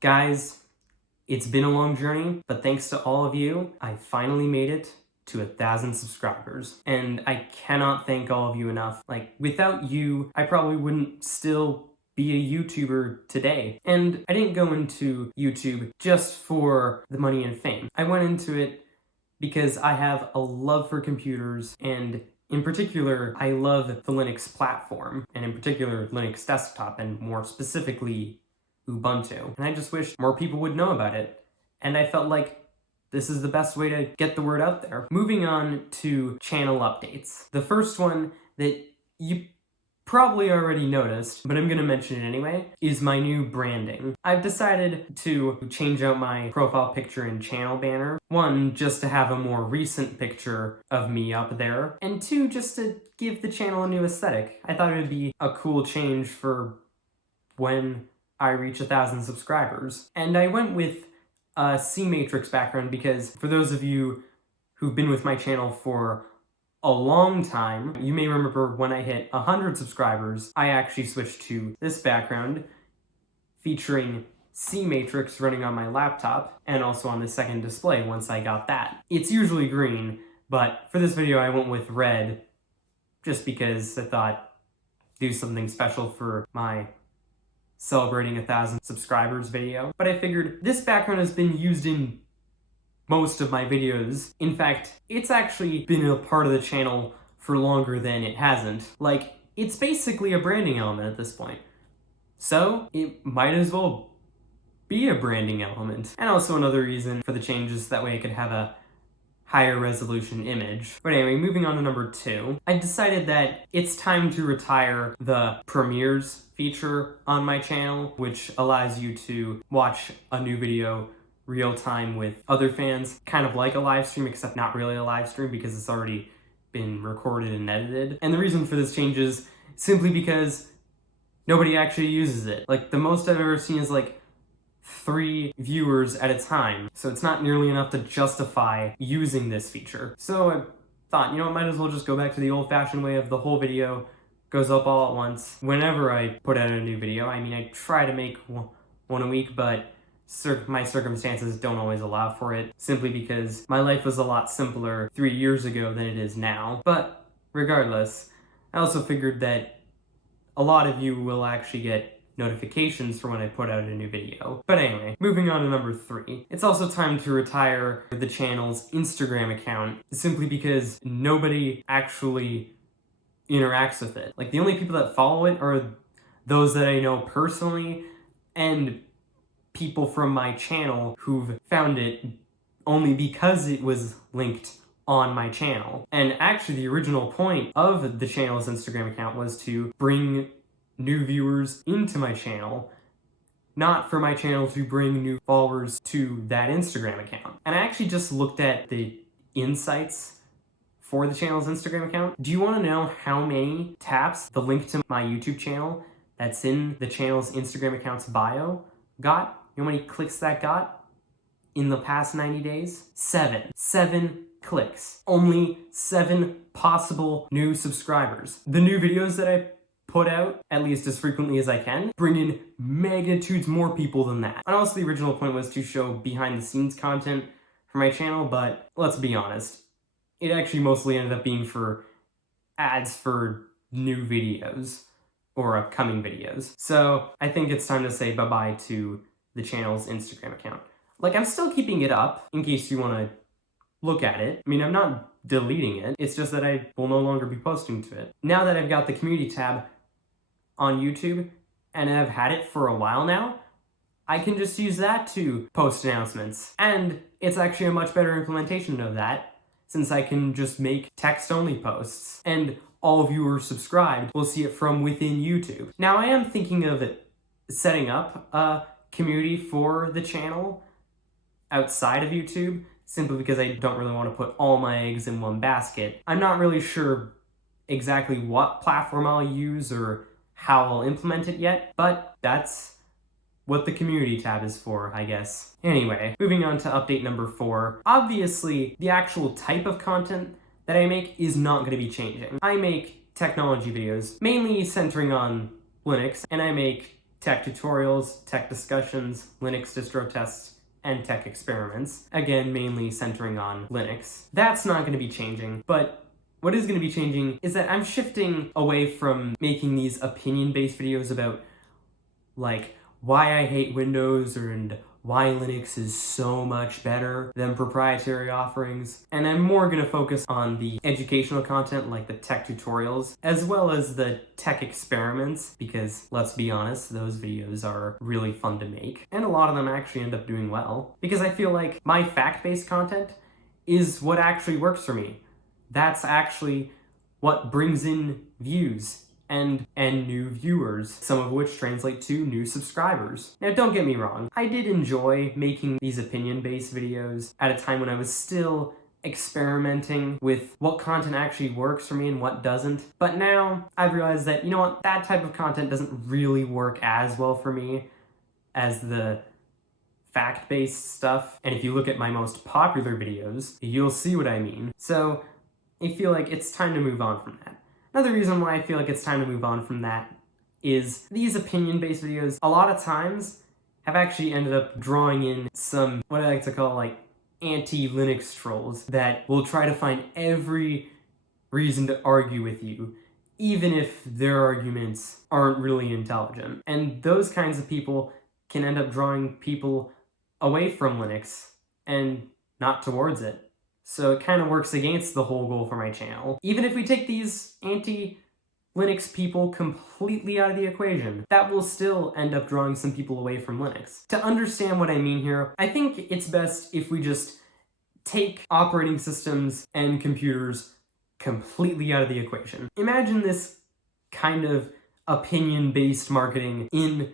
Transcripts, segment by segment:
Guys, it's been a long journey, but thanks to all of you, I finally made it to 1,000 subscribers. And I cannot thank all of you enough. Like, without you, I probably wouldn't still be a YouTuber today. And I didn't go into YouTube just for the money and fame. I went into it because I have a love for computers, and in particular, I love the Linux platform, and in particular, Linux desktop, and more specifically, Ubuntu. And I just wish more people would know about it. And I felt like this is the best way to get the word out there. Moving on to channel updates. The first one that you probably already noticed, but I'm gonna mention it anyway, is my new branding. I've decided to change out my profile picture and channel banner. One, just to have a more recent picture of me up there, and two, just to give the channel a new aesthetic. I thought it would be a cool change for when I reach 1,000 subscribers. And I went with a C-Matrix background because for those of you who've been with my channel for a long time, you may remember when I hit 100 subscribers, I actually switched to this background featuring C-Matrix running on my laptop and also on the second display once I got that. It's usually green, but for this video I went with red just because I thought do something special for my celebrating 1,000 subscribers video. But I figured this background has been used in most of my videos. In fact, it's actually been a part of the channel for longer than it hasn't. Like, it's basically a branding element at this point. So, it might as well be a branding element. And also another reason for the changes, that way I could have a higher resolution image. But anyway, moving on to number 2, I decided that it's time to retire the premieres feature on my channel, which allows you to watch a new video real time with other fans, kind of like a live stream, except not really a live stream because it's already been recorded and edited. And the reason for this change is simply because nobody actually uses it. Like, the most I've ever seen is like 3 viewers at a time. So it's not nearly enough to justify using this feature. So I thought, you know, I might as well just go back to the old-fashioned way of the whole video goes up all at once. Whenever I put out a new video, I mean, I try to make one a week, but my circumstances don't always allow for it, simply because my life was a lot simpler 3 years ago than it is now. But regardless, I also figured that a lot of you will actually get notifications for when I put out a new video. But anyway, moving on to number 3. It's also time to retire the channel's Instagram account, simply because nobody actually interacts with it. Like, the only people that follow it are those that I know personally, and people from my channel who've found it only because it was linked on my channel. And actually, the original point of the channel's Instagram account was to bring new viewers into my channel, not for my channel to bring new followers to that Instagram account. And I actually just looked at the insights for the channel's Instagram account. Do you want to know how many taps the link to my YouTube channel that's in the channel's Instagram account's bio got? You know how many clicks that got in the past 90 days? 7. 7 clicks. Only 7 possible new subscribers. The new videos that I put out, at least as frequently as I can, bring in magnitudes more people than that. And also, the original point was to show behind the scenes content for my channel, but let's be honest, it actually mostly ended up being for ads for new videos or upcoming videos. So I think it's time to say bye-bye to the channel's Instagram account. Like, I'm still keeping it up in case you want to look at it. I mean, I'm not deleting it. It's just that I will no longer be posting to it. Now that I've got the community tab on YouTube, and I've had it for a while now, I can just use that to post announcements. And it's actually a much better implementation of that, since I can just make text-only posts. And all of you who are subscribed will see it from within YouTube. Now, I am thinking of setting up a community for the channel outside of YouTube, simply because I don't really want to put all my eggs in one basket. I'm not really sure exactly what platform I'll use or how I'll implement it yet, but that's what the community tab is for, I guess. Anyway, moving on to update number 4. Obviously, the actual type of content that I make is not going to be changing. I make technology videos, mainly centering on Linux, and I make tech tutorials, tech discussions, Linux distro tests, and tech experiments, again, mainly centering on Linux. That's not going to be changing, but what is going to be changing is that I'm shifting away from making these opinion-based videos about, like, why I hate Windows and why Linux is so much better than proprietary offerings. And I'm more going to focus on the educational content, like the tech tutorials, as well as the tech experiments, because let's be honest, those videos are really fun to make. And a lot of them actually end up doing well, because I feel like my fact-based content is what actually works for me. That's actually what brings in views and new viewers, some of which translate to new subscribers. Now, don't get me wrong, I did enjoy making these opinion-based videos at a time when I was still experimenting with what content actually works for me and what doesn't. But now I've realized that, you know what, that type of content doesn't really work as well for me as the fact-based stuff. And if you look at my most popular videos, you'll see what I mean. So I feel like it's time to move on from that. Another reason why I feel like it's time to move on from that is these opinion-based videos, a lot of times, have actually ended up drawing in some, what I like to call, like, anti-Linux trolls that will try to find every reason to argue with you, even if their arguments aren't really intelligent. And those kinds of people can end up drawing people away from Linux and not towards it. So it kind of works against the whole goal for my channel. Even if we take these anti-Linux people completely out of the equation, that will still end up drawing some people away from Linux. To understand what I mean here, I think it's best if we just take operating systems and computers completely out of the equation. Imagine this kind of opinion-based marketing in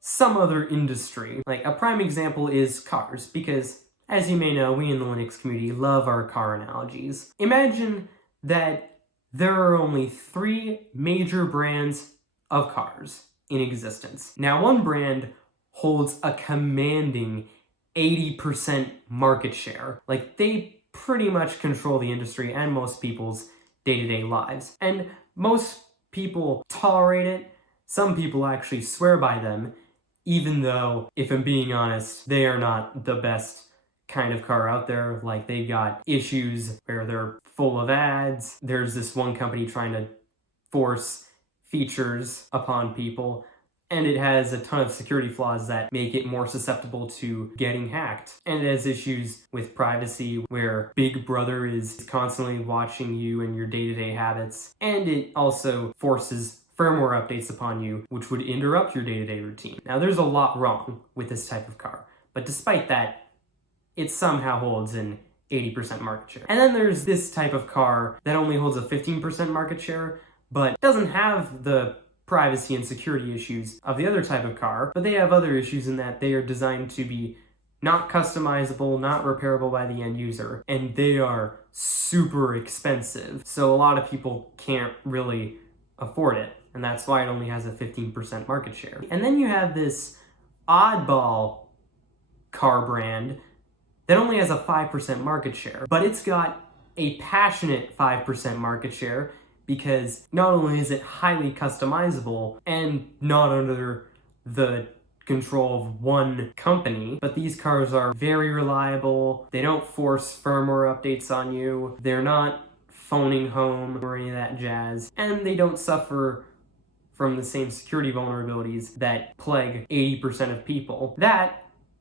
some other industry. Like, a prime example is cars, because as you may know, we in the Linux community love our car analogies. Imagine that there are only 3 major brands of cars in existence. Now, one brand holds a commanding 80% market share. Like, they pretty much control the industry and most people's day-to-day lives. And most people tolerate it. Some people actually swear by them, even though, if I'm being honest, they are not the best kind of car out there. Like, they got issues where they're full of ads. There's this one company trying to force features upon people, and it has a ton of security flaws that make it more susceptible to getting hacked. And it has issues with privacy, where Big Brother is constantly watching you and your day-to-day habits. And it also forces firmware updates upon you, which would interrupt your day-to-day routine. Now, there's a lot wrong with this type of car, but despite that, it somehow holds an 80% market share. And then there's this type of car that only holds a 15% market share, but doesn't have the privacy and security issues of the other type of car, but they have other issues in that they are designed to be not customizable, not repairable by the end user, and they are super expensive. So a lot of people can't really afford it, and that's why it only has a 15% market share. And then you have this oddball car brand that only has a 5% market share, but it's got a passionate 5% market share because not only is it highly customizable and not under the control of one company, but these cars are very reliable. They don't force firmware updates on you. They're not phoning home or any of that jazz, and they don't suffer from the same security vulnerabilities that plague 80% of people.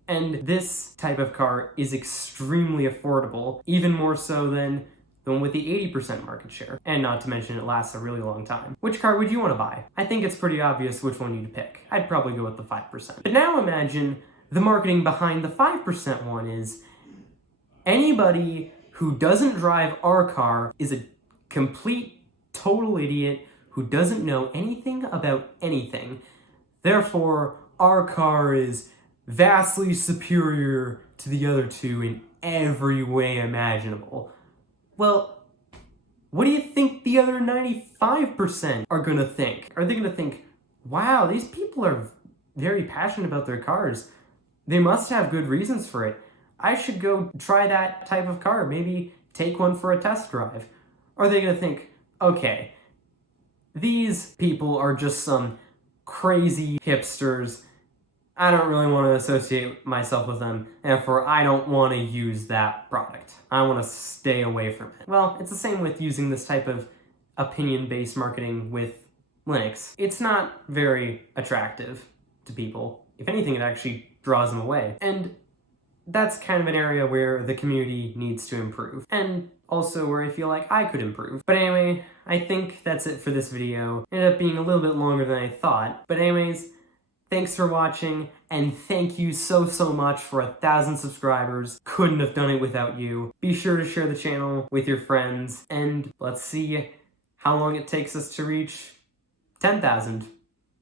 And this type of car is extremely affordable, even more so than the one with the 80% market share. And not to mention, it lasts a really long time. Which car would you want to buy? I think it's pretty obvious which one you'd pick. I'd probably go with the 5%. But now imagine the marketing behind the 5% one is, anybody who doesn't drive our car is a complete, total idiot who doesn't know anything about anything. Therefore, our car is vastly superior to the other two in every way imaginable. Well, what do you think the other 95% are gonna think? Are they gonna think, wow, these people are very passionate about their cars. They must have good reasons for it. I should go try that type of car, maybe take one for a test drive. Or are they gonna think, okay, these people are just some crazy hipsters. I don't really want to associate myself with them, and therefore I don't want to use that product. I want to stay away from it. Well, it's the same with using this type of opinion-based marketing with Linux. It's not very attractive to people. If anything, it actually draws them away. And that's kind of an area where the community needs to improve. And also where I feel like I could improve. But anyway, I think that's it for this video. It ended up being a little bit longer than I thought. But anyways, thanks for watching, and thank you so much for 1,000 subscribers. Couldn't have done it without you. Be sure to share the channel with your friends, and let's see how long it takes us to reach 10,000.